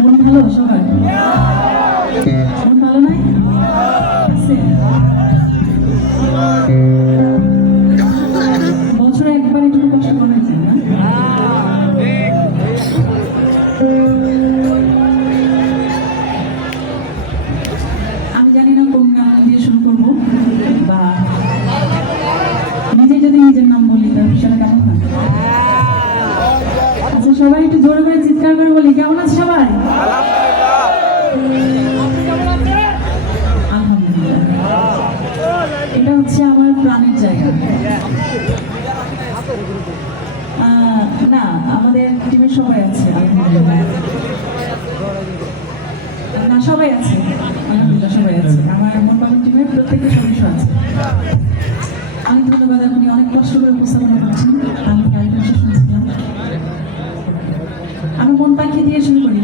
মন ভালো সবাই? মন ভালো নাই? আছে? বছরে একবার একটু কষ্ট করা যায় না? আমি জানি না কোন গান দিয়ে শুরু করবো, বা নিজে যদি নিজের নাম বলি তাহলে সেটা কেমন হয়? আচ্ছা, সবাই একটু জোরে করে চিৎকার করে বলি, কেমন আছে সবাই? আলহামদুলিল্লাহ। এটা হচ্ছে আমার প্রাণের জায়গা। না, আমাদের টিমের সবাই আছে আলহামদুলিল্লাহ। না, সবাই আছে আলহামদুলিল্লাহ, সবাই আছে। আমার মন পাখির টিমের প্রত্যেকটা সদস্য আছে। অনেক ধন্যবাদ, আপনি অনেক কষ্ট করে উপস্থাপনা করছেন। আমি গাড়িটা শুনছিলাম। আমি মন পাখি দিয়ে শুরু করি।